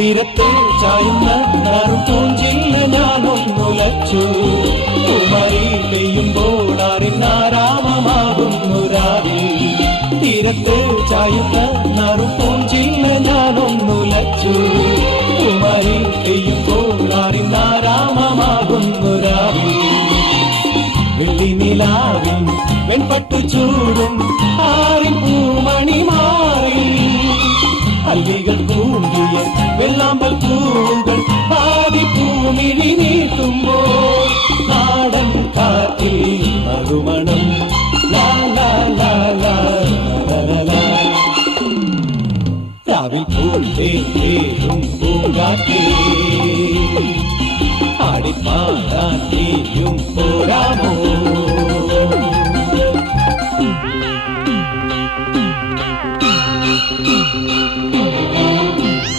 തീരത്തെ ചായുന്ന പൂഞ്ചില്ല ഞാനൊന്നുലച്ചു. കുമരി പെയ്യുമ്പോൾ ആരാമമാകുന്നു രാവിൽ. തീരത്തെ ചായുന്ന പൂഞ്ചില്ല ഞാനൊന്നുലച്ചു. കുമരി പെയ്യുമ്പോൾ ആരാമമാകുന്നു രാവിൽ. വെള്ളി നിലാവിൻ വെൺപട്ടു ചൂടും ആരിൻ പൂമണി മാറി. അല്ലികൾ കൂടിയ വെള്ളാമ്പൽ പൂവുകൾ പാതി പൂമിഴി നീട്ടുമ്പോൾ നാടൻ കാറ്റിൽ മറുമണം. രാവിൽ പൂന്തേരും പൂങ്കാറ്റേ ആടിപ്പാടാൻ നീയും പോരാമോ?